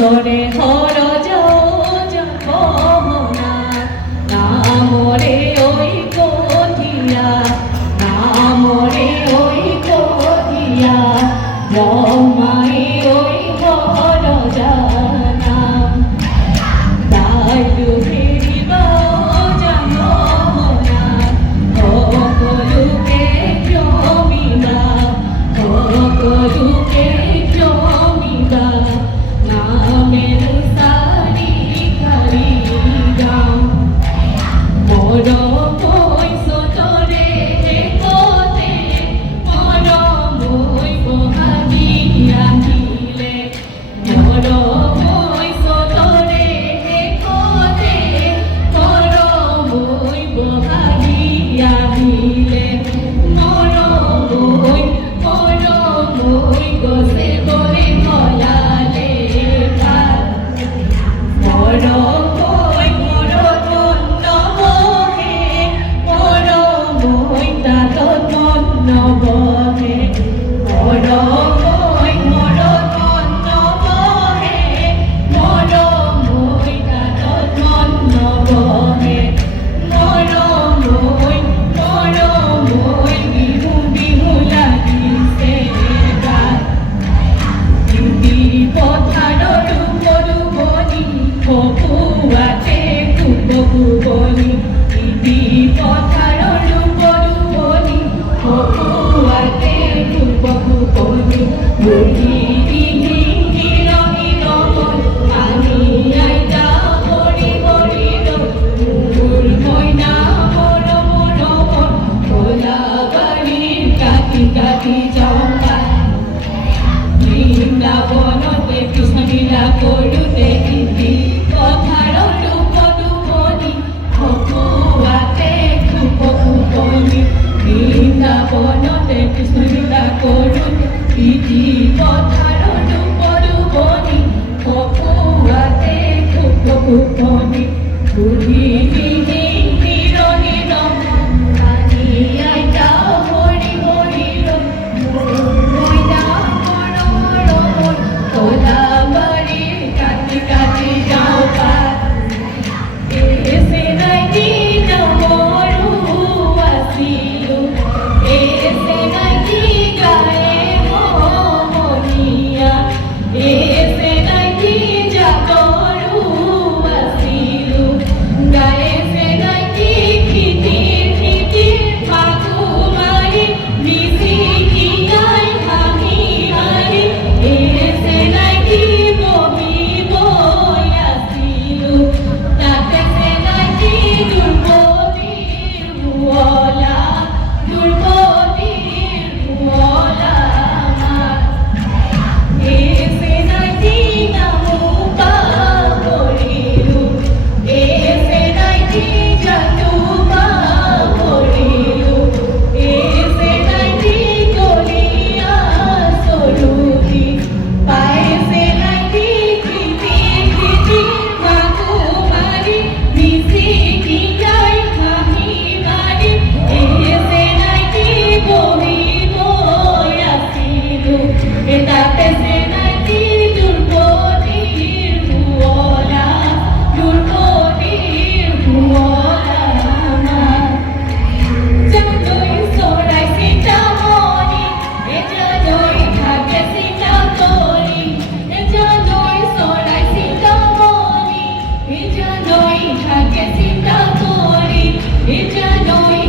জোরে হয় 걸어 পপুয়াতে পূর্ব পূর্বনি ইতি পথার রূপ রূপনি পপুয়াতে পূর্ব পূর্বনি Vivi. noi, ca te a tori, e te.